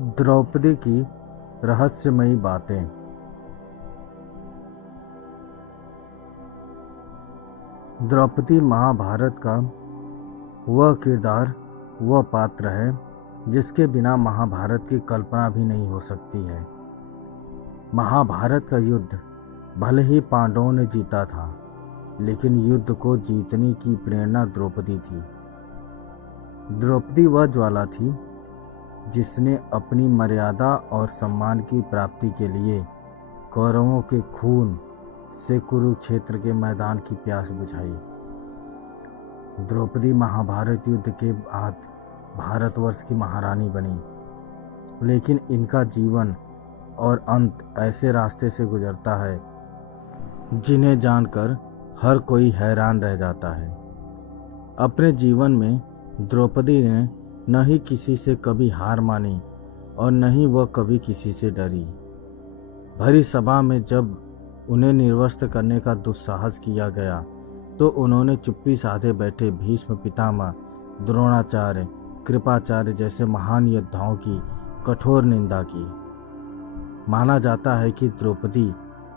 द्रौपदी की रहस्यमयी बातें। द्रौपदी महाभारत का वह किरदार, वह पात्र है जिसके बिना महाभारत की कल्पना भी नहीं हो सकती है। महाभारत का युद्ध भले ही पांडवों ने जीता था, लेकिन युद्ध को जीतने की प्रेरणा द्रौपदी थी। द्रौपदी वह ज्वाला थी जिसने अपनी मर्यादा और सम्मान की प्राप्ति के लिए कौरवों के खून से कुरुक्षेत्र के मैदान की प्यास बुझाई। द्रौपदी महाभारत युद्ध के बाद भारतवर्ष की महारानी बनी, लेकिन इनका जीवन और अंत ऐसे रास्ते से गुजरता है जिन्हें जानकर हर कोई हैरान रह जाता है। अपने जीवन में द्रौपदी ने न ही किसी से कभी हार मानी और न ही वह कभी किसी से डरी। भरी सभा में जब उन्हें निर्वस्त्र करने का दुस्साहस किया गया तो उन्होंने चुप्पी साधे बैठे भीष्म पितामह, द्रोणाचार्य, कृपाचार्य जैसे महान योद्धाओं की कठोर निंदा की। माना जाता है कि द्रौपदी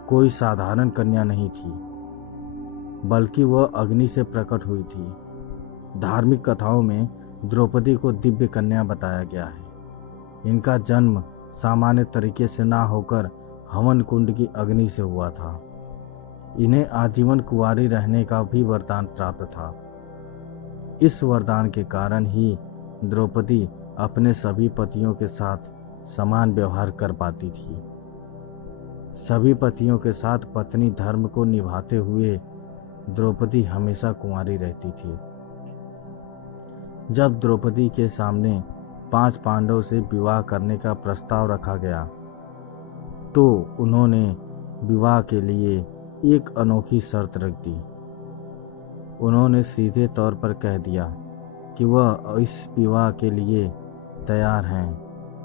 कोई साधारण कन्या नहीं थी, बल्कि वह अग्नि से प्रकट हुई थी। धार्मिक कथाओं में द्रौपदी को दिव्य कन्या बताया गया है। इनका जन्म सामान्य तरीके से ना होकर हवन कुंड की अग्नि से हुआ था। इन्हें आजीवन कुंवारी रहने का भी वरदान प्राप्त था। इस वरदान के कारण ही द्रौपदी अपने सभी पतियों के साथ समान व्यवहार कर पाती थी। सभी पतियों के साथ पत्नी धर्म को निभाते हुए द्रौपदी हमेशा कुंवारी रहती थी। जब द्रौपदी के सामने 5 पांडव से विवाह करने का प्रस्ताव रखा गया तो उन्होंने विवाह के लिए एक अनोखी शर्त रख दी। उन्होंने सीधे तौर पर कह दिया कि वह इस विवाह के लिए तैयार हैं,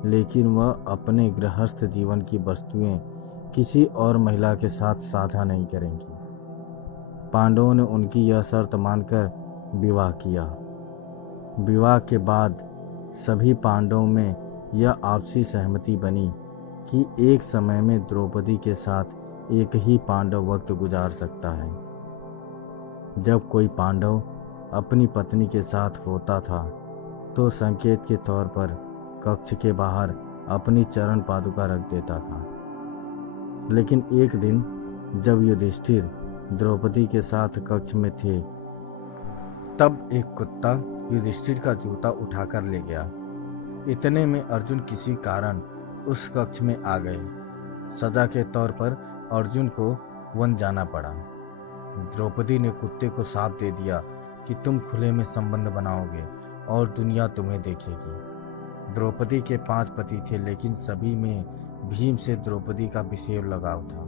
लेकिन वह अपने गृहस्थ जीवन की वस्तुएं किसी और महिला के साथ साझा नहीं करेंगी। पांडवों ने उनकी यह शर्त मानकर विवाह किया। विवाह के बाद सभी पांडवों में यह आपसी सहमति बनी कि एक समय में द्रौपदी के साथ एक ही पांडव वक्त गुजार सकता है। जब कोई पांडव अपनी पत्नी के साथ होता था तो संकेत के तौर पर कक्ष के बाहर अपनी चरण पादुका रख देता था। लेकिन एक दिन जब युधिष्ठिर द्रौपदी के साथ कक्ष में थे, तब एक कुत्ता युधिष्ठिर का जूता उठाकर ले गया। इतने में अर्जुन किसी कारण उस कक्ष में आ गए। सजा के तौर पर अर्जुन को वन जाना पड़ा। द्रौपदी ने कुत्ते को श्राप दे दिया कि तुम खुले में संबंध बनाओगे और दुनिया तुम्हें देखेगी। द्रौपदी के 5 पति थे, लेकिन सभी में भीम से द्रौपदी का विशेष लगाव था।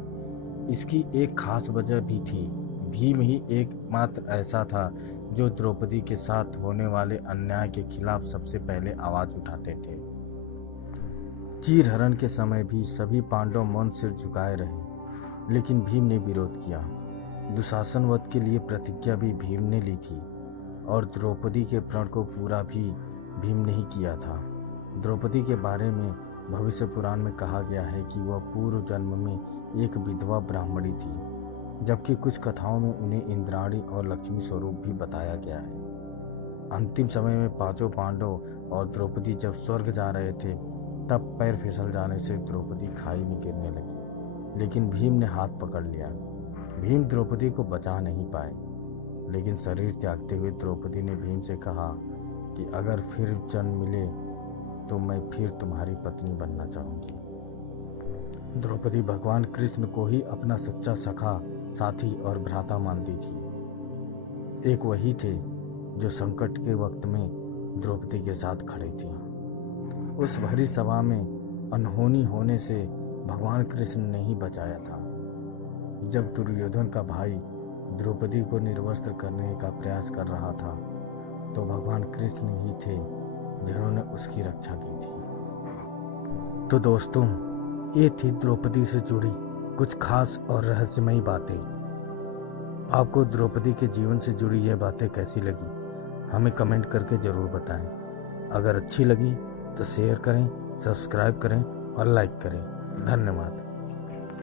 इसकी एक खास वजह भी थी। भीम ही एकमात्र ऐसा था जो द्रौपदी के साथ होने वाले अन्याय के खिलाफ सबसे पहले आवाज उठाते थे। चीरहरण के समय भी सभी पांडव मौन सिर झुकाए रहे, लेकिन भीम ने विरोध किया। दुशासन वध के लिए प्रतिज्ञा भी भीम ने ली थी और द्रौपदी के प्रण को पूरा भी भीम ने ही किया था। द्रौपदी के बारे में भविष्य पुराण में कहा गया है कि वह पूर्व जन्म में एक विधवा ब्राह्मणी थी, जबकि कुछ कथाओं में उन्हें इंद्राणी और लक्ष्मी स्वरूप भी बताया गया है। अंतिम समय में 5 पांडव और द्रौपदी जब स्वर्ग जा रहे थे, तब पैर फिसल जाने से द्रौपदी खाई में गिरने लगी, लेकिन भीम ने हाथ पकड़ लिया। भीम द्रौपदी को बचा नहीं पाए, लेकिन शरीर त्यागते हुए द्रौपदी ने भीम से कहा कि अगर फिर जन्म मिले तो मैं फिर तुम्हारी पत्नी बनना चाहूँगी। द्रौपदी भगवान कृष्ण को ही अपना सच्चा सखा, साथी और भ्राता मानती थी। एक वही थे जो संकट के वक्त में द्रौपदी के साथ खड़े थे। उस भरी सभा में अनहोनी होने से भगवान कृष्ण ने ही बचाया था। जब दुर्योधन का भाई द्रौपदी को निर्वस्त्र करने का प्रयास कर रहा था, तो भगवान कृष्ण ही थे जिन्होंने उसकी रक्षा की थी। तो दोस्तों, ये थी द्रौपदी से जुड़ी कुछ खास और रहस्यमयी बातें। आपको द्रौपदी के जीवन से जुड़ी यह बातें कैसी लगी, हमें कमेंट करके ज़रूर बताएं। अगर अच्छी लगी तो शेयर करें, सब्सक्राइब करें और लाइक करें। धन्यवाद।